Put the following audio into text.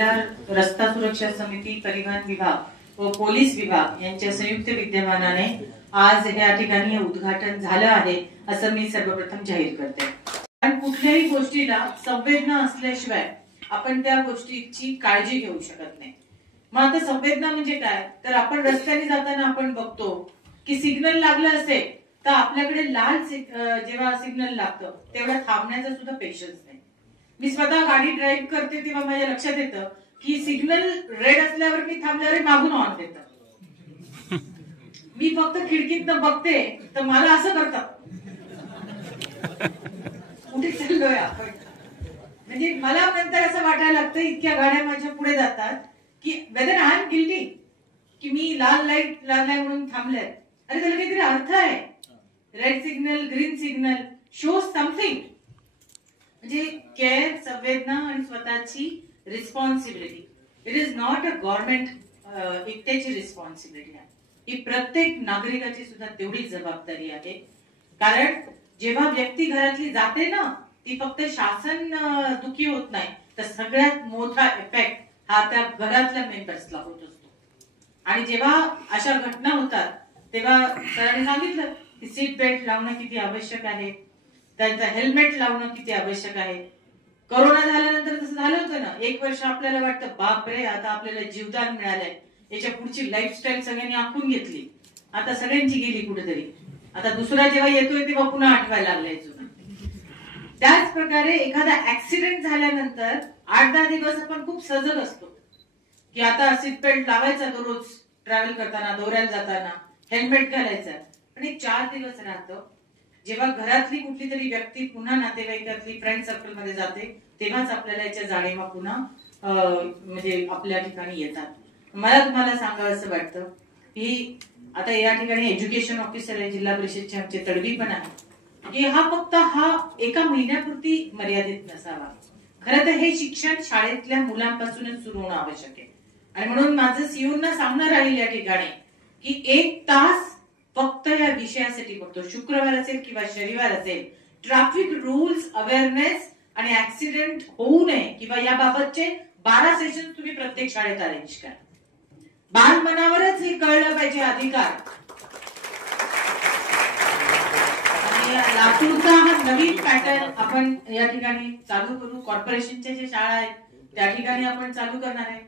महिला रस्ता सुरक्षा समिती, परिवहन विभाग व पोलीस विभाग यांच्या संयुक्त विद्यमानाने आज या ठिकाणी उद्घाटन झालं आहे असं मी सर्वप्रथम जाहीर करते. कारण कुठल्याही गोष्टीला संवेदना असल्याशिवाय आपण त्या गोष्टीची काळजी घेऊ शकत नाही. मग आता संवेदना म्हणजे काय, तर आपण रस्त्याने जाताना आपण बघतो की सिग्नल लागलं असेल तर आपल्याकडे लाल जेव्हा सिग्नल लागतं तेवढा थांबण्याचा सुद्धा पेशन्स नाही. मी स्वतः गाडी ड्राईव्ह करते तेव्हा माझ्या लक्षात येतं की सिग्नल रेड असल्यावर मी थांबल्यावर मागून ऑन देतात. मी फक्त खिडकीतनं बघते तर मला असं करतात, कुठे चाललोय आपण. म्हणजे मला नंतर असं वाटायला लागतं, इतक्या गाड्या माझ्या पुढे जातात की वेदर आय एम गिल्टी की मी लाल लाईट लागलाय म्हणून थांबलाय. अरे त्याला काहीतरी अर्थ आहे. Red signal, green signal show something. म्हणजे केअर, संवेदना आणि स्वतःची responsibility. It is not a government एकट्याची रिस्पॉन्सिबिलिटी आहे, ही प्रत्येक नागरिकाची सुद्धा तेवढी जबाबदारी आहे. कारण जेव्हा व्यक्ती घरातली जाते ना, ती फक्त शासन दुखी होत नाही, तर सगळ्यात मोठा इफेक्ट हा त्या घरातल्या मेंबर्सला होत असतो. आणि जेव्हा अशा घटना होतात तेव्हा सरांनी सांगितलं की सीट बेल्ट लावणं किती आवश्यक आहे, त्यांचं हेल्मेट लावणं किती आवश्यक आहे. कोरोना झाल्यानंतर तसं झालं होतं ना, 1 वर्ष आपल्याला वाटतं बापरे आता आपल्याला जीवदान मिळालंय, याच्या पुढची लाईफस्टाईल सगळ्यांनी आखून घेतली, आता सगळ्यांची गेली कुठेतरी. आता दुसरा जेव्हा येतोय तेव्हा पुन्हा आठवायला लागलाय जुना. त्याच प्रकारे एखादा ऍक्सिडेंट झाल्यानंतर 8-10 दिवस आपण खूप सजग असतो की आता सीट बेल्ट लावायचा, दररोज ट्रॅव्हल करताना, दौऱ्याला जाताना हेल्मेट घालायचं. आणि 4 दिवस राहतं जेव्हा घरातली कुठली तरी व्यक्ती पुन्हा नातेवाईकातली फ्रेंड सर्कल मध्ये जाते तेव्हाच आपल्याला याच्या जाणीवा पुन्हा म्हणजे आपल्या ठिकाणी येतात. मला तुम्हाला सांगावं असं वाटतं की आता या ठिकाणी एज्युकेशन ऑफिसर आहे, जिल्हा परिषदचे आमचे तडवी पण आहे की हा फक्त एका महिन्यापुरती मर्यादित नसावा. खरं तर हे शिक्षण शाळेतल्या मुलांपासूनच सुरू होणं आवश्यक आहे. आणि म्हणून माझं सीओना सांगणं राहील या ठिकाणी की 1 तास फक्त या विषयासाठी बघतो, शुक्रवार असेल किंवा शनिवार असेल, ट्रॅफिक रूल्स अवेअरनेस आणि ऍक्सिडेंट होऊ नये किंवा याबाबतचे 12 सेशन तुम्ही प्रत्येक शाळेत अरेंज करा. बालमनावरच हे कळलं पाहिजे अधिकार. आणि लातूरचा हा नवीन पॅटर्न आपण या ठिकाणी चालू करू. कॉर्पोरेशनच्या ज्या शाळा आहेत त्या ठिकाणी आपण चालू करणार आहे.